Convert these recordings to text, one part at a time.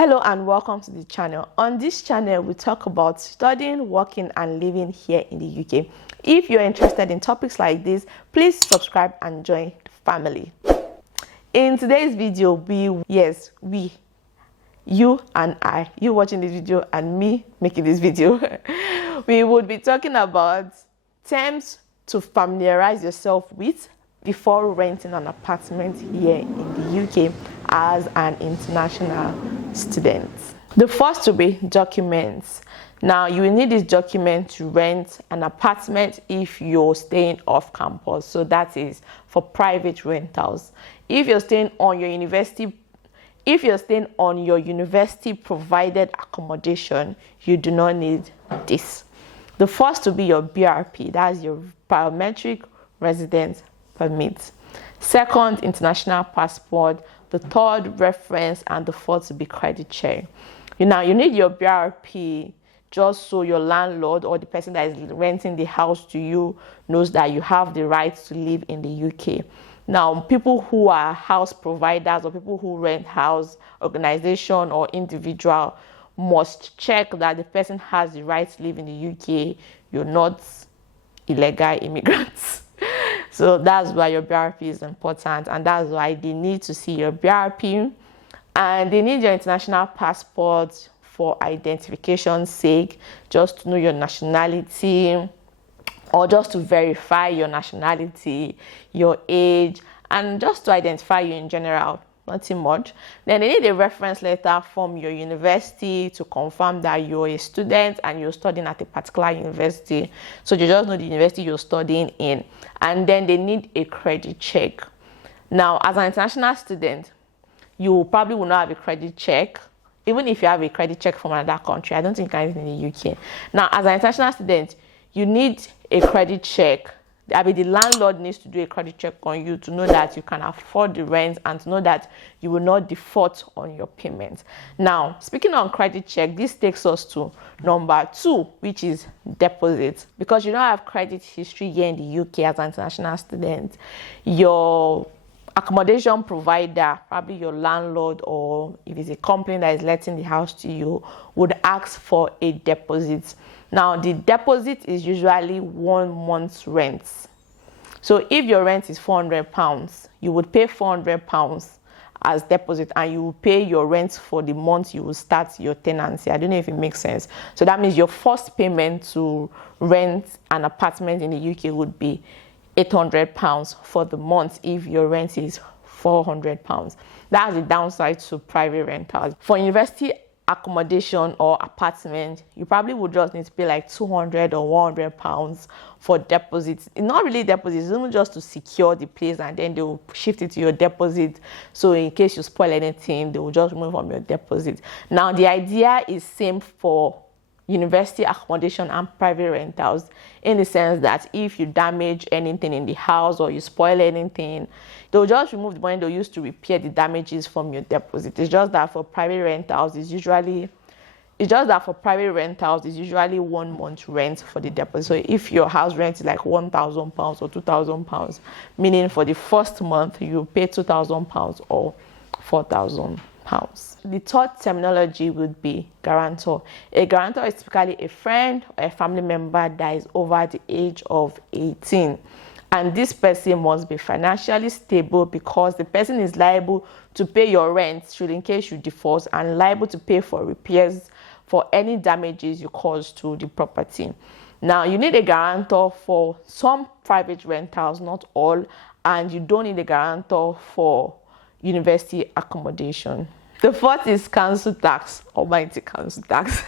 Hello and welcome to the channel. On this channel, we talk about studying, working and living here in the UK. If you're interested in topics like this, please subscribe and join the family. In today's video, you and I, you watching this video and me making this video, we would be talking about terms to familiarize yourself with before renting an apartment here in the UK as an international student. The first will be documents. Now, you will need this document to rent an apartment if you're staying off campus. So that is for private rentals. If you're staying on your university provided accommodation, you do not need this. The first will be your BRP, that's your biometric residence permit. Second, international passport. The third, reference, and the fourth will be credit check. You need your BRP just so your landlord or the person that is renting the house to you knows that you have the right to live in the UK. Now, people who are house providers or people who rent house, organization or individual, must check that the person has the right to live in the UK. You're not illegal immigrants. So that's why your BRP is important, and that's why they need to see your BRP, and they need your international passport for identification's sake, just to know your nationality or just to verify your nationality, your age, and just to identify you in general. Nothing much. Then they need a reference letter from your university to confirm that you're a student and you're studying at a particular university. So you just know the university you're studying in. And then they need a credit check. Now, as an international student, you probably will not have a credit check. Even if you have a credit check from another country, I don't think you can do it in the UK. Now, as an international student, you need a credit check. The landlord needs to do a credit check on you to know that you can afford the rent and to know that you will not default on your payments. Now, speaking on credit check, this takes us to number 2, which is deposit. Because you don't have credit history here in the UK as an international student, your accommodation provider, probably your landlord, or if it's a company that is letting the house to you, would ask for a deposit. Now, the deposit is usually 1 month's rent. So if your rent is £400, you would pay £400 as deposit, and you will pay your rent for the month you will start your tenancy. I don't know if it makes sense. So that means your first payment to rent an apartment in the UK would be £800 for the month if your rent is £400. That's the downside to private rentals. For university accommodation or apartment, you probably would just need to pay like £200 or £100 for deposits. It's not really deposits, it's only just to secure the place, and then they will shift it to your deposit. So in case you spoil anything, they will just remove from your deposit. Now, the idea is same for university accommodation and private rentals, in the sense that if you damage anything in the house or you spoil anything, they'll just remove the money they use to repair the damages from your deposit. It's just that for private rentals, it's usually 1 month rent for the deposit. So if your house rent is like £1,000 or £2,000, meaning for the first month you pay £2,000 or £4,000. The third terminology would be guarantor. A guarantor is typically a friend or a family member that is over the age of 18. And this person must be financially stable, because the person is liable to pay your rent should in case you default, and liable to pay for repairs for any damages you cause to the property. Now, you need a guarantor for some private rentals, not all, and you don't need a guarantor for university accommodation. The fourth is council tax, almighty council tax.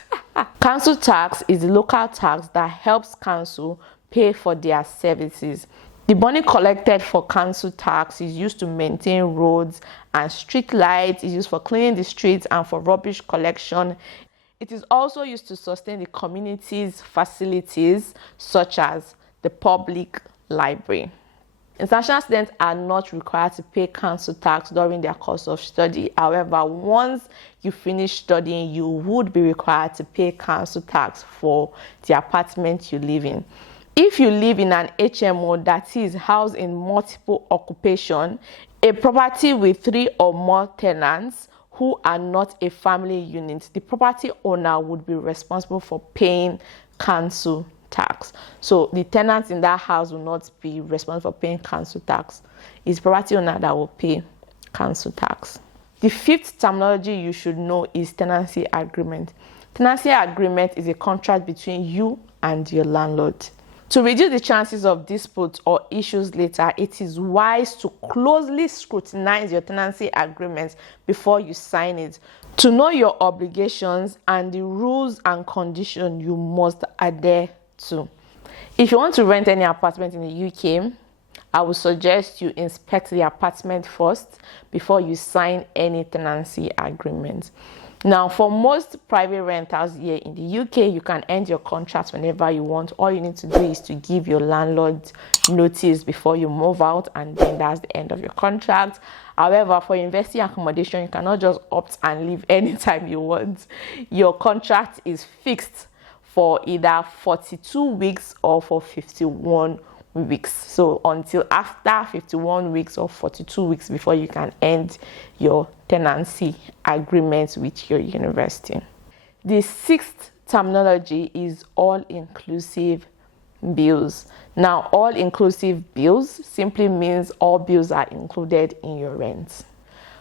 Council tax is the local tax that helps council pay for their services. The money collected for council tax is used to maintain roads and street lights, is used for cleaning the streets and for rubbish collection. It is also used to sustain the community's facilities, such as the public library. International students are not required to pay council tax during their course of study. However, once you finish studying, you would be required to pay council tax for the apartment you live in. If you live in an HMO, that is housed in multiple occupation, a property with 3 or more tenants who are not a family unit, the property owner would be responsible for paying council tax. So the tenants in that house will not be responsible for paying council tax. It's property owner that will pay council tax. The fifth terminology you should know is tenancy agreement. Tenancy agreement is a contract between you and your landlord. To reduce the chances of disputes or issues later, it is wise to closely scrutinize your tenancy agreement before you sign it, to know your obligations and the rules and conditions you must adhere to. If you want to rent any apartment in the UK, I would suggest you inspect the apartment first before you sign any tenancy agreement. Now, for most private rentals here in the UK, you can end your contract whenever you want. All you need to do is to give your landlord notice before you move out, and then that's the end of your contract. However, for university accommodation, you cannot just opt and leave anytime you want. Your contract is fixed for either 42 weeks or for 51 weeks. So until after 51 weeks or 42 weeks before you can end your tenancy agreement with your university. The sixth terminology is all-inclusive bills. Now, all-inclusive bills simply means all bills are included in your rent.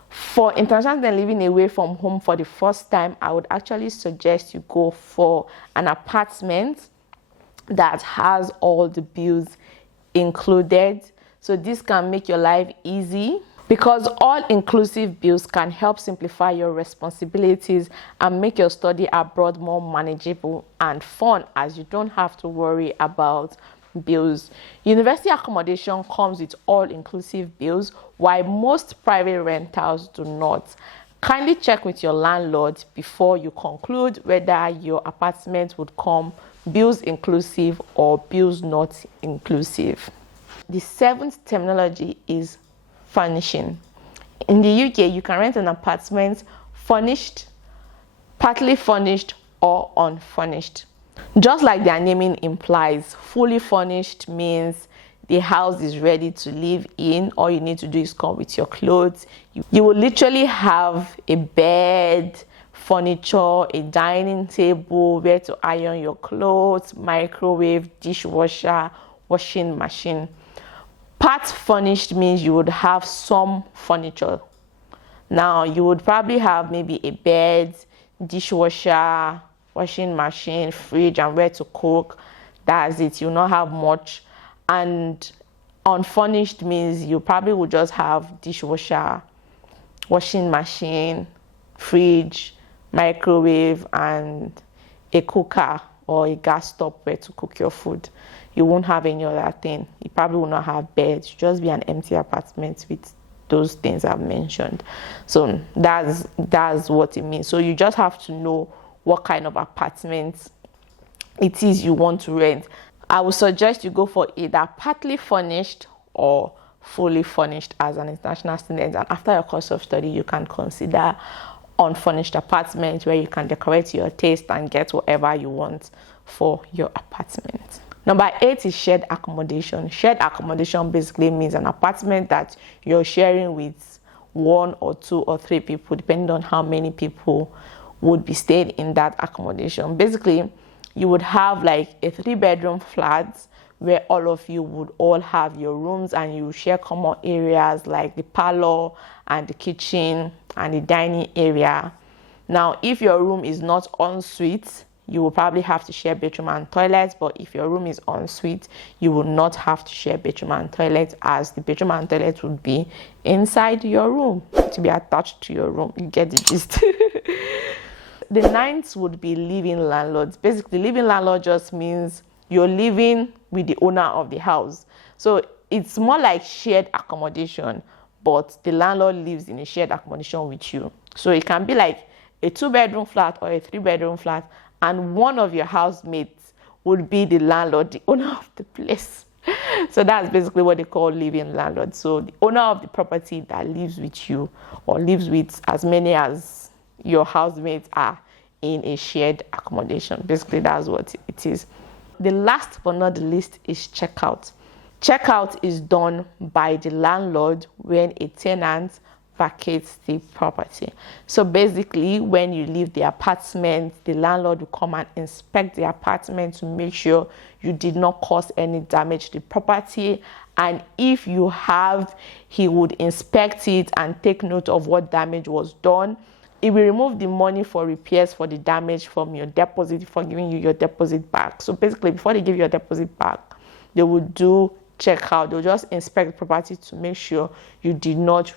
For international and living away from home for the first time, I would actually suggest you go for an apartment that has all the bills included. So this can make your life easy, because all-inclusive bills can help simplify your responsibilities and make your study abroad more manageable and fun, as you don't have to worry about bills. University accommodation comes with all-inclusive bills, while most private rentals do not. Kindly check with your landlord before you conclude whether your apartment would come bills inclusive or bills not inclusive. The seventh terminology is furnishing. In the UK, you can rent an apartment furnished, partly furnished, or unfurnished. Just like their naming implies, fully furnished means the house is ready to live in. All you need to do is come with your clothes. You will literally have a bed, furniture, a dining table, where to iron your clothes, microwave, dishwasher, washing machine. Part furnished means you would have some furniture. Now, you would probably have maybe a bed, dishwasher, washing machine, fridge, and where to cook. That's it. You'll not have much. And unfurnished means you probably would just have dishwasher, washing machine, fridge, microwave, and a cooker or a gas stove where to cook your food. You won't have any other thing. You probably will not have beds. You'll just be an empty apartment with those things I've mentioned. So that's what it means. So you just have to know what kind of apartment it is you want to rent. I would suggest you go for either partly furnished or fully furnished as an international student. And after your course of study, you can consider unfurnished apartment, where you can decorate your taste and get whatever you want for your apartment. Number 8 is shared accommodation. Shared accommodation basically means an apartment that you're sharing with 1 or 2 or 3 people, depending on how many people would be staying in that accommodation. Basically, you would have like a 3-bedroom flat where all of you would all have your rooms, and you share common areas like the parlor and the kitchen and the dining area. Now, if your room is not en suite, you will probably have to share bathroom and toilet. But if your room is en suite, you will not have to share bathroom and toilet, as the bathroom and toilet would be inside your room, to be attached to your room. You get the gist. The 9th would be living landlords. Basically, living landlord just means you're living with the owner of the house. So it's more like shared accommodation, but the landlord lives in a shared accommodation with you. So it can be like a 2-bedroom flat or a 3-bedroom flat, and one of your housemates would be the landlord, the owner of the place. So that's basically what they call living landlord. So the owner of the property that lives with you, or lives with as many as your housemates are in a shared accommodation. Basically, that's what it is. The last but not the least is checkout. Checkout is done by the landlord when a tenant vacate the property. So basically, when you leave the apartment, the landlord will come and inspect the apartment to make sure you did not cause any damage to the property. And if you have, he would inspect it and take note of what damage was done. It will remove the money for repairs for the damage from your deposit before giving you your deposit back. So basically, before they give you your deposit back, they will do checkout. They'll just inspect the property to make sure you did not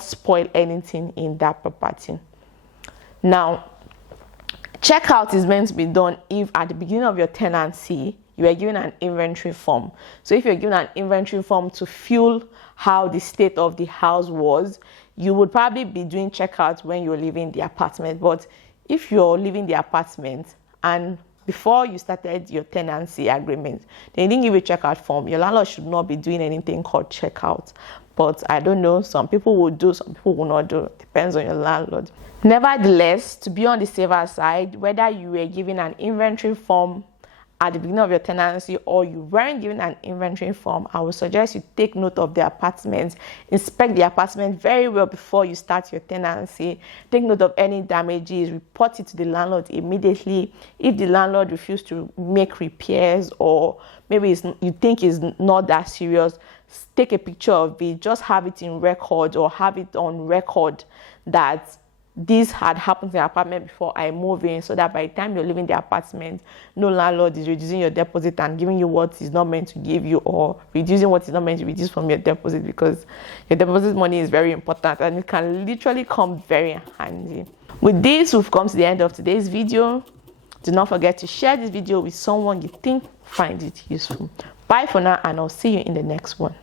spoil anything in that property. Now, checkout is meant to be done if at the beginning of your tenancy you are given an inventory form. So if you're given an inventory form to fill how the state of the house was, you would probably be doing checkout when you're leaving the apartment. But if you're leaving the apartment and before you started your tenancy agreement, they didn't give you a checkout form, your landlord should not be doing anything called checkout. But I don't know, some people will do, some people will not do. Depends on your landlord. Nevertheless, to be on the safer side, whether you were given an inventory form at the beginning of your tenancy or you weren't given an inventory form, I would suggest you take note of the apartment, inspect the apartment very well before you start your tenancy, take note of any damages, report it to the landlord immediately. If the landlord refuses to make repairs, or maybe you think it's not that serious, take a picture of it, just have it in record or have it on record that this had happened in the apartment before I move in, so that by the time you're leaving the apartment, no landlord is reducing your deposit and giving you what is not meant to give you, or reducing what is not meant to reduce from your deposit, because your deposit money is very important and it can literally come very handy. With this, we've come to the end of today's video. Do not forget to share this video with someone you think finds it useful. Bye for now, and I'll see you in the next one.